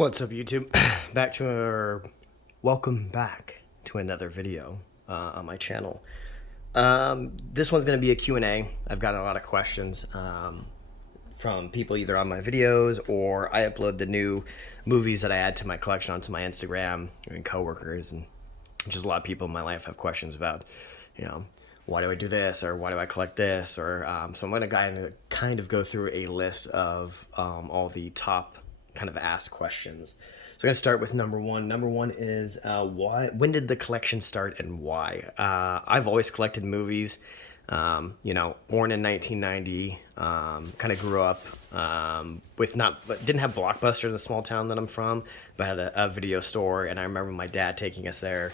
What's up, YouTube? Welcome back to another video on my channel. This one's going to be a Q&A. I've gotten a lot of questions from people either on my videos, or I upload the new movies that I add to my collection onto my Instagram, and coworkers, and just a lot of people in my life have questions about, why do I do this, or why do I collect this, or so I'm going to kind of go through a list of all the top kind of asked questions. So I'm going to start with number one. Number one is when did the collection start and why? I've always collected movies. Born in 1990, kind of grew up but didn't have Blockbuster in the small town that I'm from, but had a video store, and I remember my dad taking us there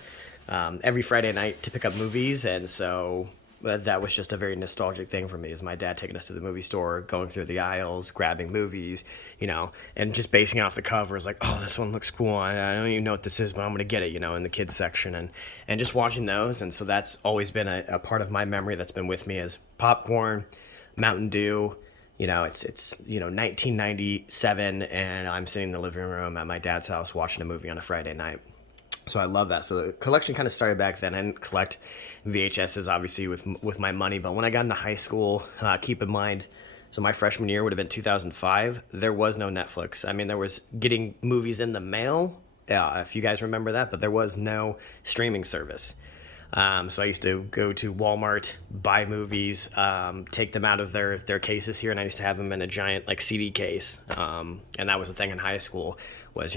every Friday night to pick up movies, and so that was just a very nostalgic thing for me, is my dad taking us to the movie store, going through the aisles, grabbing movies, and just basing off the covers, like, oh, this one looks cool. I don't even know what this is, but I'm going to get it, in the kids section, and just watching those. And so that's always been a part of my memory that's been with me, is popcorn, Mountain Dew. It's 1997, and I'm sitting in the living room at my dad's house watching a movie on a Friday night. So I love that. So the collection kind of started back then. I didn't collect VHSs, obviously, with my money. But when I got into high school, keep in mind, so my freshman year would have been 2005. There was no Netflix. I mean, there was getting movies in the mail, if you guys remember that, but there was no streaming service. So I used to go to Walmart, buy movies, take them out of their cases here, and I used to have them in a giant CD case. And that was the thing in high school, was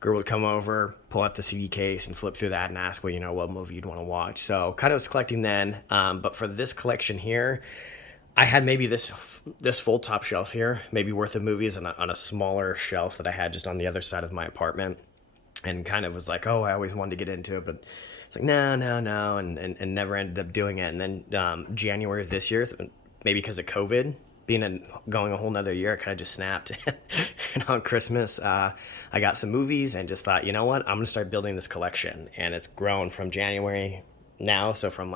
girl would come over, pull out the CD case, and flip through that and ask, what movie you'd want to watch. So kind of was collecting then. But for this collection here, I had maybe this full top shelf here, maybe worth of movies, on a smaller shelf that I had just on the other side of my apartment, and kind of was like, oh, I always wanted to get into it, but it's like, no, and never ended up doing it. And then January of this year, maybe because of COVID, going a whole nother year, I kind of just snapped. And on Christmas, I got some movies and just thought, you know what, I'm going to start building this collection. And it's grown from January now. So from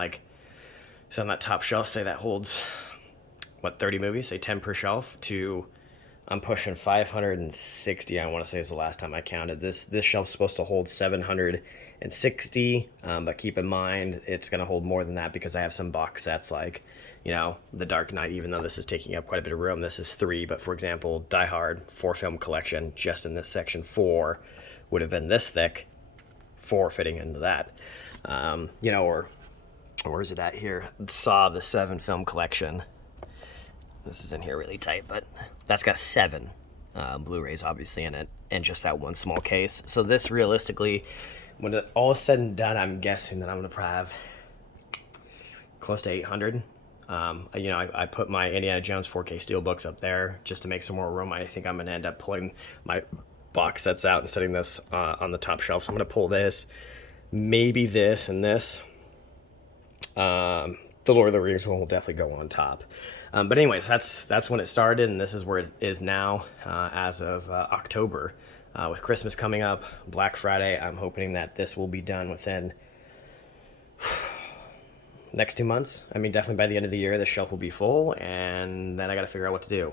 so on that top shelf, say that holds, 30 movies, say 10 per shelf, to I'm pushing 560, I want to say, is the last time I counted. This shelf's supposed to hold 760, but keep in mind, it's going to hold more than that, because I have some box sets like, The Dark Knight, even though this is taking up quite a bit of room. This is 3, but for example, Die Hard, 4-film collection, just in this section 4 would have been this thick, 4 fitting into that. Or where is it at here? Saw, the 7-film collection. This is in here really tight, but that's got 7 Blu-rays obviously in it, and just that one small case. So this, realistically, when it all is said and done, I'm guessing that I'm gonna probably have close to 800. I put my Indiana Jones 4K steelbooks up there just to make some more room. I think I'm gonna end up pulling my box sets out and setting this on the top shelf. So I'm gonna pull this, maybe this, and this. The Lord of the Rings one will definitely go on top. But anyways, that's when it started, and this is where it is now, as of October. With Christmas coming up, Black Friday, I'm hoping that this will be done within next 2 months. I mean, definitely by the end of the year, the shelf will be full, and then I got to figure out what to do.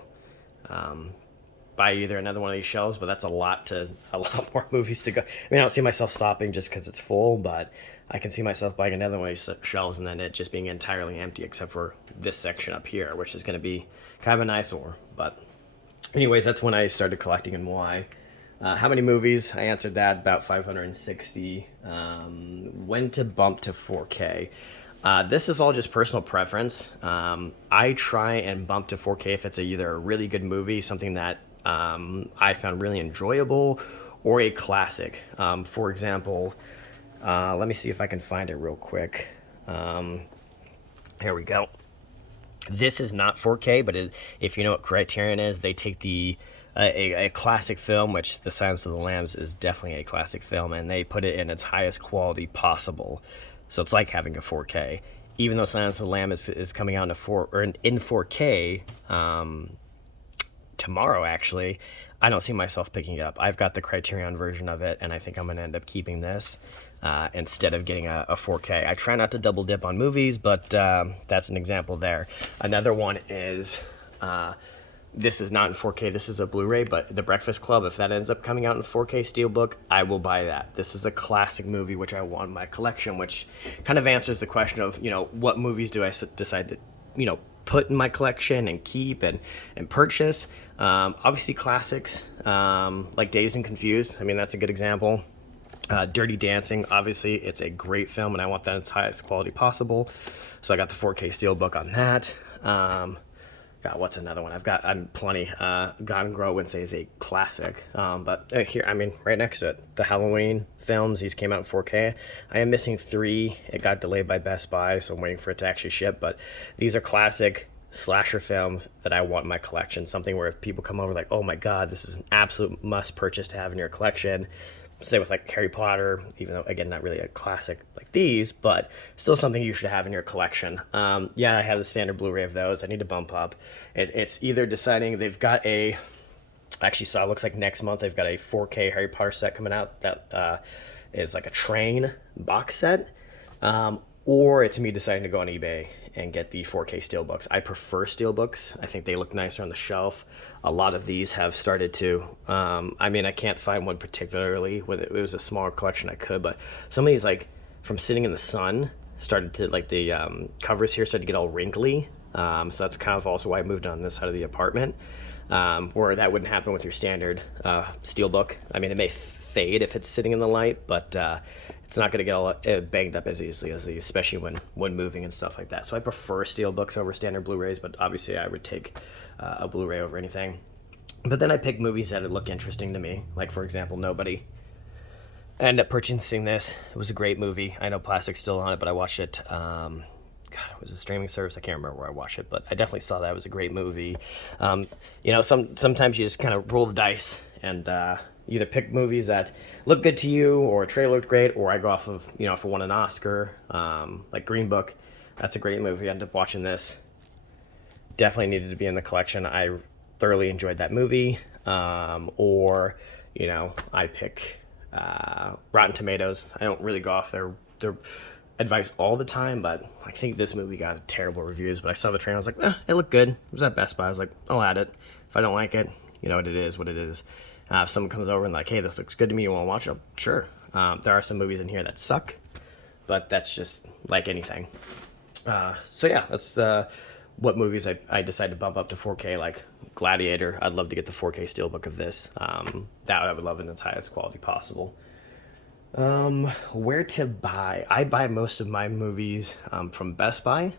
Buy either another one of these shelves, but that's a lot more movies to go. I mean, I don't see myself stopping just because it's full, but I can see myself buying another one of these shelves and then it just being entirely empty, except for this section up here, which is going to be kind of an eyesore. But anyways, that's when I started collecting, and why. How many movies? I answered that, about 560. When to bump to 4K? This is all just personal preference. I try and bump to 4K if it's either a really good movie, something that I found really enjoyable, or a classic. For example, let me see if I can find it real quick. Here we go. This is not 4K, but if you know what Criterion is, they take a classic film, which The Silence of the Lambs is definitely a classic film, and they put it in its highest quality possible. So it's like having a 4K. Even though Silence of the Lambs is coming out in 4K tomorrow, actually, I don't see myself picking it up. I've got the Criterion version of it, and I think I'm going to end up keeping this instead of getting a 4K. I try not to double dip on movies, but that's an example there. Another one is this is not in 4K, this is a Blu-ray, but The Breakfast Club, if that ends up coming out in 4K Steelbook, I will buy that. This is a classic movie which I want in my collection, which kind of answers the question of, what movies do I decide to, put in my collection and keep and purchase. Obviously classics, like Dazed and Confused. I mean, that's a good example. Dirty Dancing, obviously, it's a great film, and I want that its highest quality possible. So I got the 4K Steelbook on that. God, what's another one? I'm plenty. Gone Girl Wednesday is a classic. But here, I mean, right next to it, the Halloween films. These came out in 4K. I am missing 3. It got delayed by Best Buy, so I'm waiting for it to actually ship. But these are classic slasher films that I want in my collection. Something where if people come over like, oh my God, this is an absolute must purchase to have in your collection. Say with like Harry Potter, even though again not really a classic like these, but still something you should have in your collection. Yeah, I have the standard Blu-ray of those. I need to bump up. It's either deciding they've got I actually saw it looks like next month they've got a 4K Harry Potter set coming out that is like a train box set, or it's me deciding to go on eBay and get the 4K steelbooks. I prefer steelbooks. I think they look nicer on the shelf. A lot of these have started to, I mean, I can't find one particularly. When it was a smaller collection, I could, but some of these, like, from sitting in the sun, started to, like, the covers here started to get all wrinkly. So that's kind of also why I moved on this side of the apartment, where that wouldn't happen with your standard steelbook. I mean, it may fade if it's sitting in the light, but it's not going to get all banged up as easily as these, especially when moving and stuff like that. So I prefer steelbooks over standard Blu-rays, but obviously I would take a Blu-ray over anything. But then I pick movies that look interesting to me, like for example Nobody. I ended up purchasing this. It was a great movie. I know plastic's still on it, but I watched it. God, it was a streaming service. I can't remember where I watched it, but I definitely saw that. It was a great movie. Sometimes you just kind of roll the dice and either pick movies that look good to you, or a trailer looked great, or I go off of, if it won an Oscar, like Green Book. That's a great movie. I ended up watching this. Definitely needed to be in the collection. I thoroughly enjoyed that movie. I pick Rotten Tomatoes. I don't really go off their advice all the time, but I think this movie got terrible reviews. But I saw the trailer, I was like, it looked good. It was at Best Buy. I was like, I'll add it. If I don't like it, it is what it is. If someone comes over and like, hey, this looks good to me, you want to watch it? Sure. There are some movies in here that suck, but that's just like anything. So yeah, that's what movies I decide to bump up to 4K, like Gladiator. I'd love to get the 4K steelbook of this. That I would love in its highest quality possible. Where to buy? I buy most of my movies from Best Buy.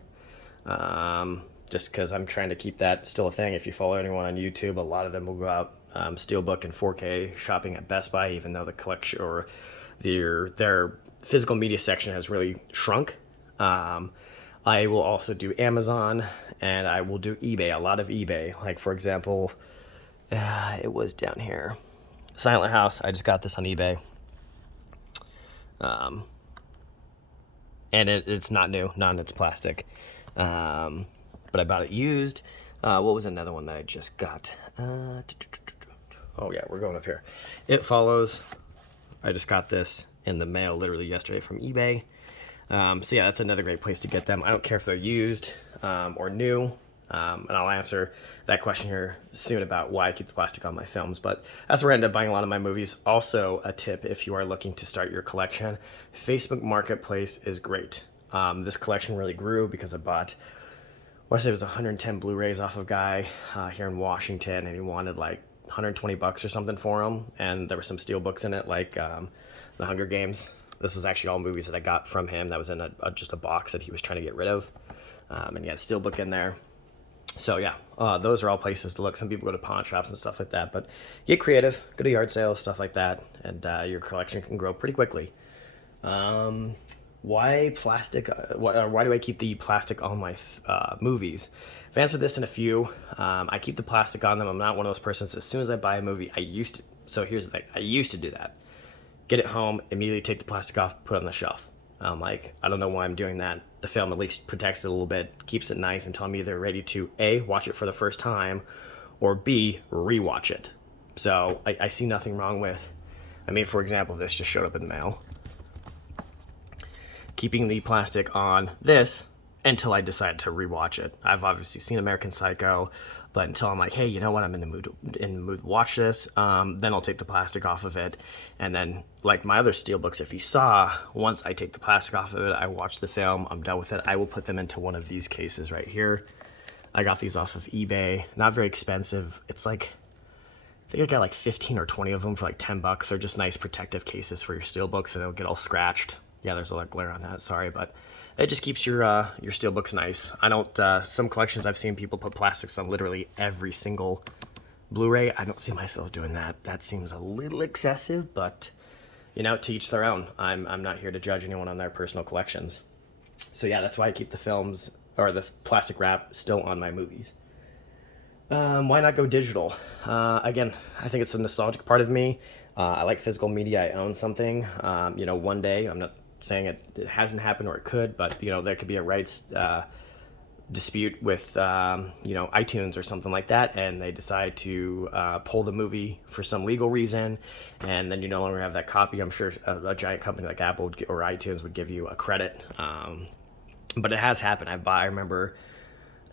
Just because I'm trying to keep that still a thing. If you follow anyone on YouTube, a lot of them will go out steelbook and 4K shopping at Best Buy, even though the collection or their physical media section has really shrunk. I will also do Amazon, and I will do eBay, a lot of eBay. Like, for example, it was down here. Silent House, I just got this on eBay. And it's not new, not in its plastic. But I bought it used. What was another one that I just got? Oh yeah, we're going up here. It Follows. I just got this in the mail literally yesterday from eBay. So yeah, that's another great place to get them. I don't care if they're used or new. And I'll answer that question here soon about why I keep the plastic on my films. But that's where I end up buying a lot of my movies. Also, a tip if you are looking to start your collection, Facebook Marketplace is great. This collection really grew because I bought, I say it was 110 Blu-rays off of a guy here in Washington, and he wanted like $120 or something for them. And there were some steel books in it, like The Hunger Games. This is actually all movies that I got from him. That was in just a box that he was trying to get rid of. And he had a steelbook in there. So yeah, those are all places to look. Some people go to pawn shops and stuff like that, but get creative, go to yard sales, stuff like that, and your collection can grow pretty quickly. Why plastic? Why do I keep the plastic on my movies? I've answered this in a few. I keep the plastic on them. I'm not one of those persons. As soon as I buy a movie, so here's the thing. I used to do that. Get it home, immediately take the plastic off, put it on the shelf. I don't know why I'm doing that. The film at least protects it a little bit, keeps it nice until I'm either ready to A, watch it for the first time, or B, rewatch it. So I see nothing wrong with, for example, this just showed up in the mail. Keeping the plastic on this until I decide to rewatch it. I've obviously seen American Psycho. But until I'm like, hey, you know what, I'm in the mood to watch this, then I'll take the plastic off of it. And then, like my other steelbooks, if you saw, once I take the plastic off of it, I watch the film, I'm done with it, I will put them into one of these cases right here. I got these off of eBay, not very expensive. It's like, I think I got like 15 or 20 of them for like 10 bucks. They're just nice protective cases for your steelbooks, so they don't get all scratched. Yeah, there's a lot of glare on that, sorry, but it just keeps your steelbooks nice. I don't, some collections I've seen people put plastics on literally every single Blu-ray. I don't see myself doing that. That seems a little excessive, but you know, to each their own. I'm not here to judge anyone on their personal collections. So yeah, that's why I keep the films, or the plastic wrap, still on my movies. Why not go digital? Again, I think it's a nostalgic part of me. I like physical media. I own something. You know, one day, I'm not saying it hasn't happened or it could, but you know, there could be a rights dispute with you know, iTunes or something like that, and they decide to pull the movie for some legal reason, and then you no longer have that copy. I'm sure a giant company like Apple or iTunes would give you a credit, but it has happened. I remember,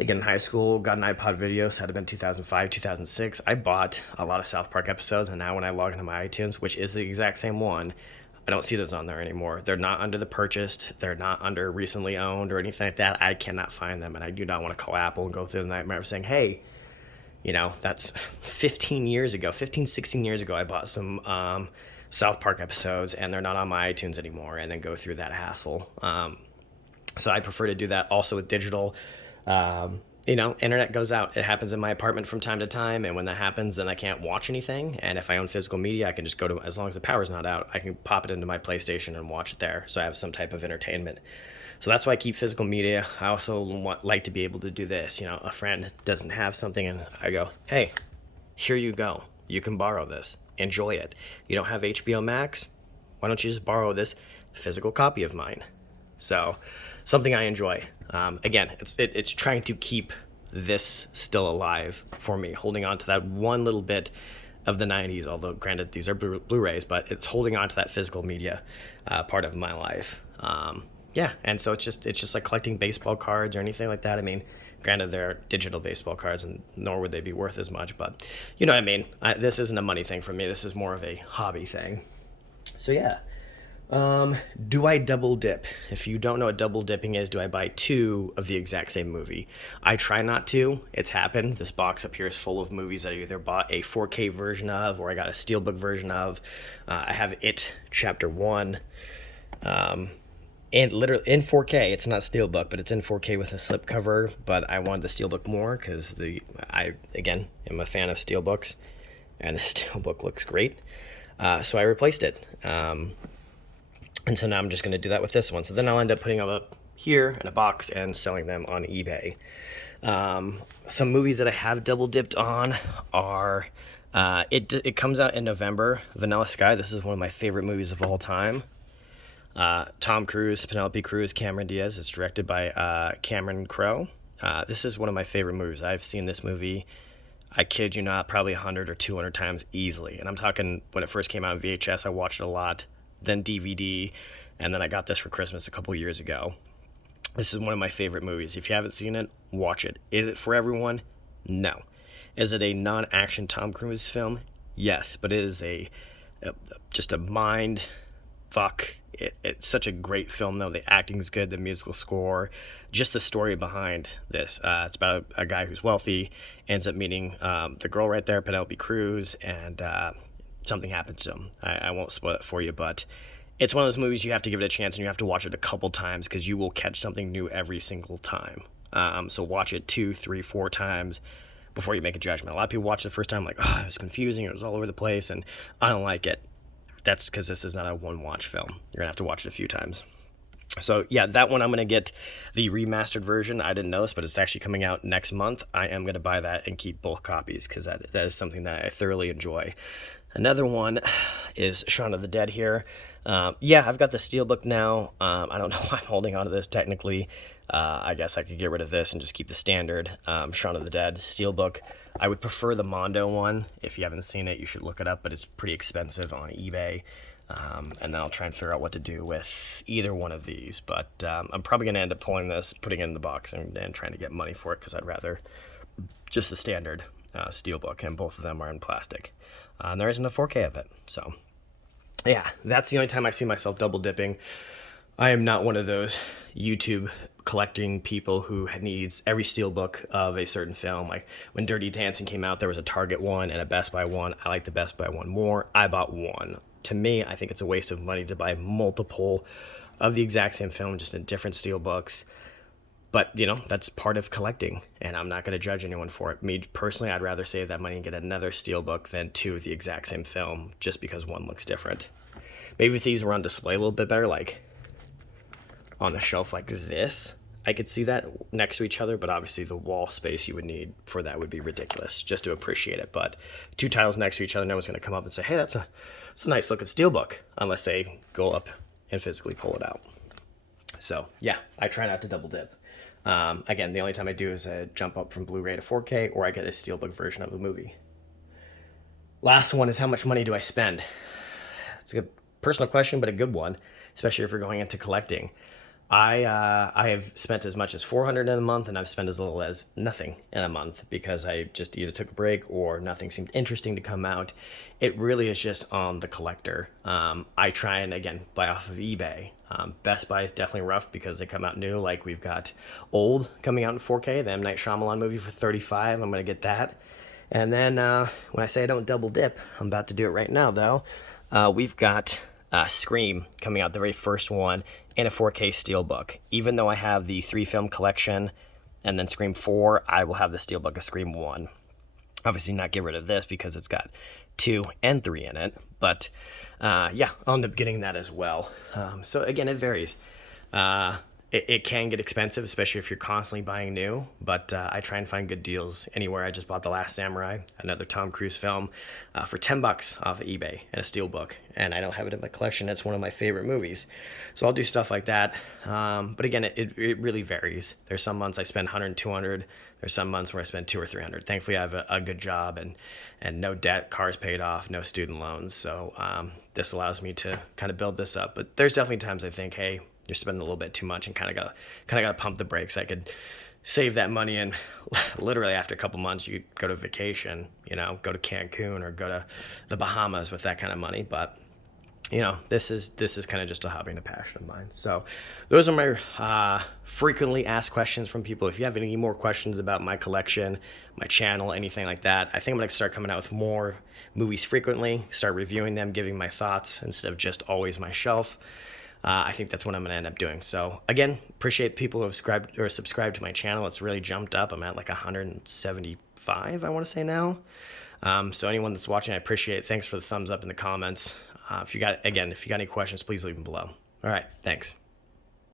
again, in high school, got an iPod video, so it had been 2005, 2006. I bought a lot of South Park episodes, and now when I log into my iTunes, which is the exact same one, I don't see those on there anymore. They're not under the purchased, they're not under recently owned or anything like that. I cannot find them, and I do not want to call Apple and go through the nightmare of saying, hey, you know, that's 15 years ago, 15, 16 years ago, I bought some South Park episodes, and they're not on my iTunes anymore, and then go through that hassle. So I prefer to do that also with digital. You know, internet goes out. It happens in my apartment from time to time, and when that happens, then I can't watch anything. And if I own physical media, I can just go to, as long as the power's not out, I can pop it into my PlayStation and watch it there, so I have some type of entertainment. So that's why I keep physical media. I also like to be able to do this. You know, a friend doesn't have something, and I go, hey, here you go. You can borrow this. Enjoy it. You don't have HBO Max? Why don't you just borrow this physical copy of mine? So, something I enjoy. Again, it's trying to keep this still alive for me, holding on to that one little bit of the 90s, although granted these are Blu-rays, but it's holding on to that physical media part of my life. Yeah, and so it's just like collecting baseball cards or anything like that. I mean, granted they're digital baseball cards, and nor would they be worth as much, but you know what I mean. This isn't a money thing for me. This is more of a hobby thing. So yeah. Do I double dip? If you don't know what double dipping is, do I buy two of the exact same movie? I try not to. It's happened. This box up here is full of movies that I either bought a 4K version of or I got a steelbook version of. I have It Chapter 1. And literally in 4K. It's not steelbook, but it's in 4K with a slipcover. But I wanted the steelbook more because I again am a fan of steelbooks, and the steelbook looks great. So I replaced it. And so now I'm just going to do that with this one. So then I'll end up putting them up here in a box and selling them on eBay. Some movies that I have double dipped on are, it comes out in November, Vanilla Sky. This is one of my favorite movies of all time. Tom Cruise, Penelope Cruz, Cameron Diaz. It's directed by Cameron Crowe. This is one of my favorite movies. I've seen this movie, I kid you not, probably 100 or 200 times easily. And I'm talking when it first came out on VHS, I watched it a lot. Then DVD, and then I got this for Christmas a couple years ago. This is one of my favorite movies. If you haven't seen it, watch it. Is it for everyone? No. Is it a non-action Tom Cruise film? Yes, but it is just a mind fuck. It's such a great film, though. The acting's good, the musical score, just the story behind this. It's about a guy who's wealthy, ends up meeting the girl right there, Penelope Cruz, and something happens to him. I won't spoil it for you, but it's one of those movies you have to give it a chance, and you have to watch it a couple times because you will catch something new every single time. So watch it 2, 3, 4 times before you make a judgment. A lot of people watch it the first time like, oh, it was confusing, it was all over the place, and I don't like it. That's because this is not a one-watch film. You're going to have to watch it a few times. So yeah, that one I'm going to get the remastered version. I didn't notice, but it's actually coming out next month. I am going to buy that and keep both copies because that is something that I thoroughly enjoy. Another one is Shaun of the Dead here. Yeah, I've got the steelbook now. I don't know why I'm holding on to this technically. I guess I could get rid of this and just keep the standard Shaun of the Dead steelbook. I would prefer the Mondo one. If you haven't seen it, you should look it up, but it's pretty expensive on eBay. And then I'll try and figure out what to do with either one of these. But I'm probably going to end up pulling this, putting it in the box, and trying to get money for it because I'd rather just a standard steelbook, and both of them are in plastic. And there isn't a 4K of it. So yeah, that's the only time I see myself double dipping. I am not one of those YouTube collecting people who needs every steelbook of a certain film. Like when Dirty Dancing came out, there was a Target one and a Best Buy one. I like the Best Buy one more. I bought one. To me, I think it's a waste of money to buy multiple of the exact same film, just in different steelbooks. But, you know, that's part of collecting, and I'm not going to judge anyone for it. Me, personally, I'd rather save that money and get another steelbook than two of the exact same film, just because one looks different. Maybe if these were on display a little bit better, like on the shelf like this, I could see that next to each other, but obviously the wall space you would need for that would be ridiculous just to appreciate it. But two titles next to each other, no one's going to come up and say, hey, that's a nice looking steelbook, unless they go up and physically pull it out. So yeah, I try not to double dip. Again, the only time I do is I jump up from Blu-ray to 4K, or I get a steelbook version of the movie. Last one is, how much money do I spend? It's a good personal question, but a good one, especially if you're going into collecting. I have spent as much as $400 in a month, and I've spent as little as nothing in a month, because I just either took a break or nothing seemed interesting to come out. It really is just on the collector. I try and, again, buy off of eBay. Best Buy is definitely rough because they come out new. Like, we've got Old coming out in 4K, the M. Night Shyamalan movie, for $35. I'm going to get that. And then when I say I don't double dip, I'm about to do it right now, though. We've got Scream coming out, the very first one, in a 4K steelbook. Even though I have the 3-film collection and then Scream 4, I will have the steelbook of Scream 1. Obviously not get rid of this because it's got 2 and 3 in it, but yeah, I'll end up getting that as well. So again, it varies. It can get expensive, especially if you're constantly buying new, but I try and find good deals anywhere. I just bought The Last Samurai, another Tom Cruise film, for $10 off of eBay in a steelbook, and I don't have it in my collection. It's one of my favorite movies. So I'll do stuff like that. But again, it really varies. There's some months I spend 100, 200. There's some months where I spend 200 or 300. Thankfully, I have a good job and no debt, cars paid off, no student loans. So this allows me to kind of build this up. But there's definitely times I think, hey, you're spending a little bit too much, and kind of gotta pump the brakes. I could save that money, and literally after a couple months you go to vacation, you know, go to Cancun or go to the Bahamas with that kind of money. But you know, this is kind of just a hobby and a passion of mine. So those are my frequently asked questions from people. If you have any more questions about my collection, my channel, anything like that, I think I'm going to start coming out with more movies frequently, start reviewing them, giving my thoughts instead of just always my shelf. I think that's what I'm going to end up doing. So again, appreciate people who have subscribed to my channel. It's really jumped up. I'm at like 175, I want to say now. So anyone that's watching, I appreciate it. Thanks for the thumbs up in the comments. If you got any questions, please leave them below. All right, thanks.